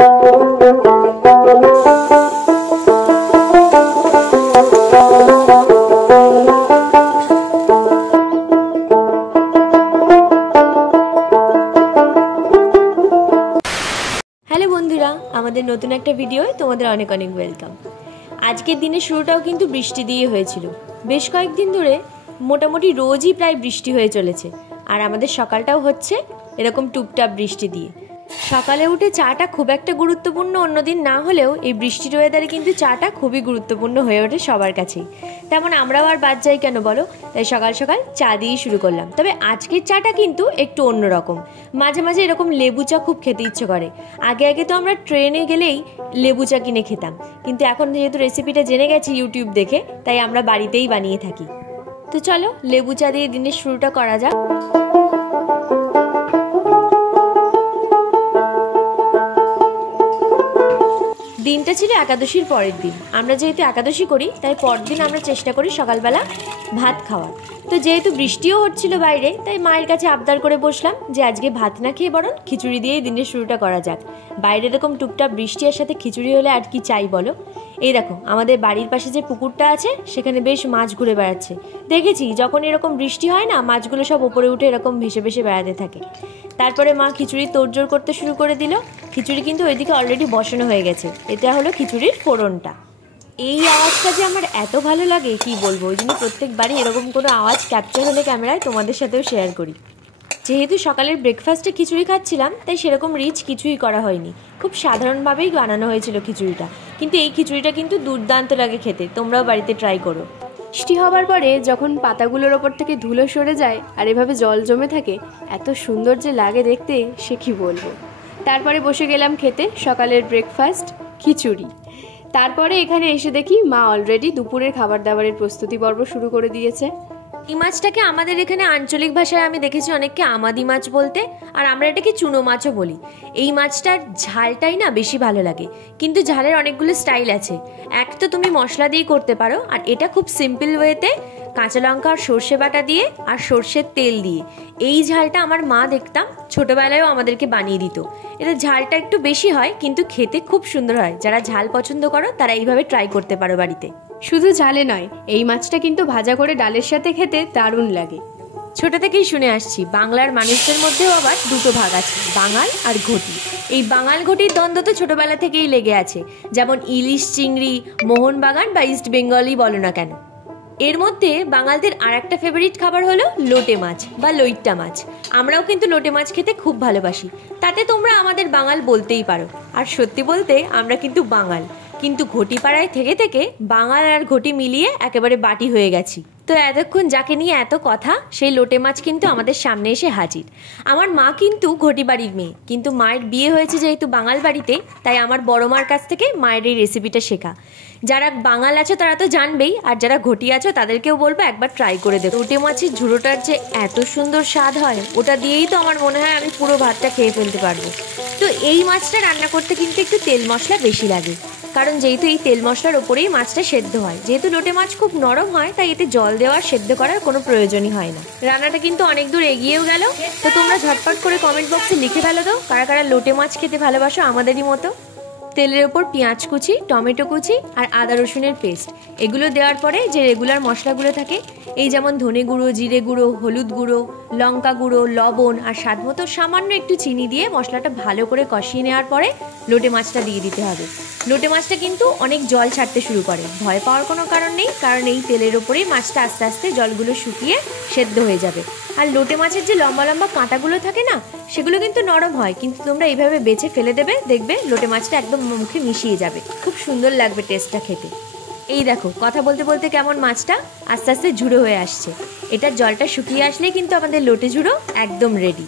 বন্ধুরা, আমাদের নতুন একটা ভিডিও তোমাদের অনেক অনেক ওয়েলকাম। আজকের দিনের শুরুটাও কিন্তু বৃষ্টি দিয়ে হয়েছিল। বেশ কয়েকদিন ধরে মোটামুটি রোজই প্রায় বৃষ্টি হয়ে চলেছে, আর আমাদের সকালটাও হচ্ছে এরকম টুপটাপ বৃষ্টি দিয়ে। সকালে উঠে চাটা খুব একটা গুরুত্বপূর্ণ অন্যদিন না হলেও এই বৃষ্টির ওয়েদারে কিন্তু চাটা খুবই গুরুত্বপূর্ণ হয়ে ওঠে সবার কাছেই। তেমন আমরাও আর বাদ যাই কেন বলো, তাই সকাল সকাল চা দিয়েই শুরু করলাম। তবে আজকের চাটা কিন্তু একটু অন্যরকম। মাঝে মাঝে এরকম লেবু চা খুব খেতে ইচ্ছে করে। আগে আগে তো আমরা ট্রেনে গেলেই লেবু চা কিনে খেতাম, কিন্তু এখন যেহেতু রেসিপিটা জেনে গেছি ইউটিউব দেখে, তাই আমরা বাড়িতেই বানিয়ে থাকি। তো চলো লেবু চা দিয়ে দিনের শুরুটা করা যাক। দিনটা ছিল একাদশীর পরের দিন। আমরা যেহেতু একাদশী করি তাই পরদিন আমরা চেষ্টা করি সকালবেলা ভাত খাওয়ার। তো যেহেতু বৃষ্টিও হচ্ছিল বাইরে, তাই মায়ের কাছে আবদার করে বসলাম যে আজকে ভাত না খেয়ে বরং খিচুড়ি দিয়েই দিনের শুরুটা করা যাক। বাইরে এরকম টুকটাক বৃষ্টি আর সাথে খিচুড়ি হলে আর কি চাই বলো। এই দেখো আমাদের বাড়ির পাশে যে পুকুরটা আছে সেখানে বেশ মাছ ঘুরে বেড়াচ্ছে। দেখেছি যখন এরকম বৃষ্টি হয় না, মাছগুলো সব ওপরে উঠে এরকম ভেসে ভেসে বেড়াতে থাকে। তারপরে মা খিচুড়ি তোড়জোড় করতে শুরু করে দিল। খিচুড়ি কিন্তু ওইদিকে অলরেডি বসানো হয়ে গেছে। এটা হলো খিচুড়ির ফোড়নটা। এই আওয়াজটা যে আমার এত ভালো লাগে কি বলবো, ওই জন্য প্রত্যেকবারই এরকম কোনো আওয়াজ ক্যাপচার হলে ক্যামেরায় তোমাদের সাথেও শেয়ার করি। যেহেতু সকালের ব্রেকফাস্টে খিচুড়ি খাচ্ছিলাম, তাই সেরকম রিচ কিছুই করা হয়নি। খুব সাধারণভাবেই বানানো হয়েছিল খিচুড়িটা, কিন্তু এই খিচুড়িটা কিন্তু দুর্দান্ত লাগে খেতে। তোমরাও বাড়িতে ট্রাই করো। বৃষ্টি হবার পরে যখন পাতাগুলোর ওপর থেকে ধুলো সরে যায় আর এভাবে জল জমে থাকে, এত সুন্দর যে লাগে দেখতে সে কি বলবো। তারপরে বসে গেলাম খেতে সকালের ব্রেকফাস্ট খিচুড়ি। তারপরে এখানে এসে দেখি মা অলরেডি দুপুরের খাবার দাবারের প্রস্তুতি পর্ব শুরু করে দিয়েছে। এই মাছটাকে আমাদের এখানে আঞ্চলিক ভাষায় আমি দেখেছি অনেককে আমাদি মাছ বলতে, আর আমরা এটাকে চুনো মাছও বলি। এই মাছটার ঝালটাই না বেশি ভালো লাগে, কিন্তু ঝালের অনেকগুলো স্টাইল আছে। এক তো তুমি মশলা দিয়ে করতে পারো, আর এটা খুব সিম্পল ওয়েতে কাঁচা লঙ্কা আর সর্ষে বাটা দিয়ে আর সর্ষের তেল দিয়ে। এই ঝালটা আমার মা দেখতাম ছোটোবেলায়ও আমাদেরকে বানিয়ে দিত। এটা ঝালটা একটু বেশি হয়, কিন্তু খেতে খুব সুন্দর হয়। যারা ঝাল পছন্দ করো তারা এইভাবে ট্রাই করতে পারো বাড়িতে। শুধু ঝালে নয়, এই মাছটা কিন্তু ভাজা করে ডালের সাথে খেতে দারুণ লাগে। ছোট থেকেই শুনে আসছি বাংলার মানুষদের মধ্যেও আবার দুটো ভাগ আছে, বাঙাল আর ঘটি। এই বাঙাল ঘটির দ্বন্দ্ব তো ছোটবেলা থেকেই লেগে আছে। যেমন ইলিশ, চিংড়ি, মোহনবাগান বা ইস্ট বেঙ্গলই বলো না কেন। এর মধ্যে বাঙালদের আর একটা ফেভারিট খাবার হলো লোটে মাছ বা লইট্টা মাছ। আমরাও কিন্তু লোটে মাছ খেতে খুব ভালোবাসি। তাতে তোমরা আমাদের বাঙাল বলতেই পারো। আর সত্যি বলতে আমরা কিন্তু বাঙাল, কিন্তু ঘটিপাড়ায় থেকে থেকে বাঙাল আর ঘটি মিলিয়ে একেবারে বাটি হয়ে গেছি। তো এতক্ষণ যাকে নিয়ে এত কথা, সেই লোটে মাছ কিন্তু আমাদের সামনে এসে হাজির। আমার মা কিন্তু ঘটি বাড়ির মেয়ে, কিন্তু মায়ের বিয়ে হয়েছে যেহেতু বাঙাল বাড়িতে, তাই আমার বড় মার কাছ থেকে মায়ের এই রেসিপিটা শেখা। যারা বাঙাল আছো তারা তো জানবেই, আর যারা ঘটি আছো তাদেরকেও বলবো একবার ট্রাই করে দেখো। লোটে মাছের ঝুড়োটার যে এত সুন্দর স্বাদ হয়, ওটা দিয়েই তো আমার মনে হয় আমি পুরো ভাতটা খেয়ে ফেলতে পারবো। তো এই মাছটা রান্না করতে কিন্তু একটু তেল মশলা বেশি লাগে, কারণ যেহেতু এই তেল মশলার ওপরেই মাছটা সেদ্ধ হয়। যেহেতু লোটে মাছ খুব নরম হয়, তাই এতে জল দেওয়ার সেদ্ধ করার কোনো প্রয়োজনই হয় না। রান্নাটা কিন্তু অনেক দূর এগিয়েও গেল। তো তোমরা ঝটপট করে কমেন্ট বক্সে লিখে ফেলো তো কারা কারা লোটে মাছ খেতে ভালোবাসো আমাদেরই মতো। তেলের ওপর পেঁয়াজ কুচি, টমেটো কুচি আর আদা রসুনের পেস্ট, এগুলো দেওয়ার পরে যে রেগুলার মশলাগুলো থাকে, এই যেমন ধনে গুঁড়ো, জিরে গুঁড়ো, হলুদ গুঁড়ো, লঙ্কা গুঁড়ো, লবণ আর স্বাদ মতো সামান্য একটু চিনি দিয়ে মশলাটা ভালো করে কষিয়ে নেওয়ার পরে লোটে মাছটা দিয়ে দিতে হবে। লোটে মাছটা কিন্তু অনেক জল ছাড়তে শুরু করে, ভয় পাওয়ার কোনো কারণ নেই, কারণ এই তেলের ওপরেই মাছটা আস্তে আস্তে জলগুলো শুকিয়ে সেদ্ধ হয়ে যাবে। আর লোটে মাছের যে লম্বা লম্বা কাঁটাগুলো থাকে না, সেগুলো কিন্তু নরম হয়, কিন্তু তোমরা এইভাবে বেছে ফেলে দেবে, দেখবে লোটে মাছটা একদম মুখে মিশিয়ে যাবে। খুব সুন্দর লাগবে টেস্টটা খেতে। এই দেখো কথা বলতে বলতে কেমন মাছটা আস্তে আস্তে ঝুড়ো হয়ে আসছে। এটার জলটা শুকিয়ে আসলেই কিন্তু আমাদের লোটে ঝুড়ো একদম রেডি।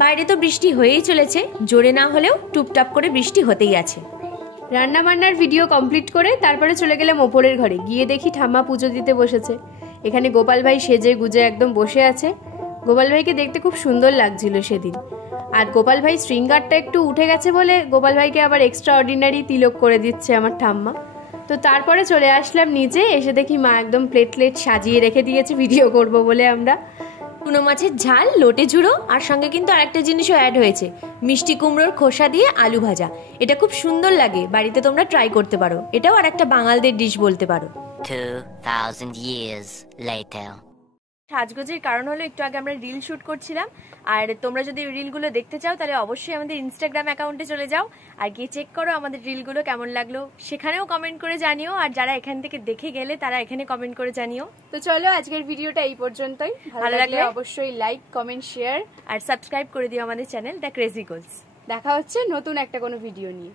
বাইরে তো বৃষ্টি হয়েই চলেছে, জোরে না হলেও টুপটাপ করে বৃষ্টি হতেই আছে। রান্না বান্নার ভিডিও কমপ্লিট করে তারপরে চলে গেলাম ওপরের ঘরে। গিয়ে দেখি ঠাম্মা পুজো দিতে বসেছে। এখানে গোপাল ভাই সেজে গুজে একদম বসে আছে। গোপাল ভাইকে দেখতে খুব সুন্দর লাগছিল সেদিন। আর গোপাল ভাই শৃঙ্গারটা একটু উঠে গেছে বলে গোপাল ভাইকে আবার এক্সট্রা অর্ডিনারি তিলক করে দিচ্ছে আমার ঠাম্মা। তো তারপরে চলে আসলাম নিচে, এসে দেখি মা একদম প্লেট সাজিয়ে রেখে দিয়েছে ভিডিও করব বলে আমরা। টুনো মাছের ঝাল, লোটে ঝুড়ো, আর সঙ্গে কিন্তু আরেকটা জিনিসও অ্যাড হয়েছে, মিষ্টি কুমড়োর খোসা দিয়ে আলু ভাজা। এটা খুব সুন্দর লাগে, বাড়িতে তোমরা ট্রাই করতে পারো। এটাও আর একটা বাঙালদের ডিশ বলতে পারো। 2000 years later. সাজগোজের কারণ হলো একটু আগে আমরা রিল শুট করছিলাম, আর তোমরা যদি রিলগুলো দেখতে চাও তাহলে অবশ্যই আমাদের ইনস্টাগ্রাম অ্যাকাউন্টে চলে যাও আর গিয়ে চেক করো আমাদের রিলগুলো কেমন লাগলো, সেখানেও কমেন্ট করে জানিও। আর যারা এখান থেকে দেখে গেলে তারা এখানে কমেন্ট করে জানিও। তো চলো আজকের ভিডিওটা এই পর্যন্তই। ভালো লাগলে অবশ্যই লাইক, কমেন্ট, শেয়ার আর সাবস্ক্রাইব করে দিও আমাদের চ্যানেল দ্য ক্রেজি গোলস। দেখা হচ্ছে নতুন একটা কোনো ভিডিও নিয়ে।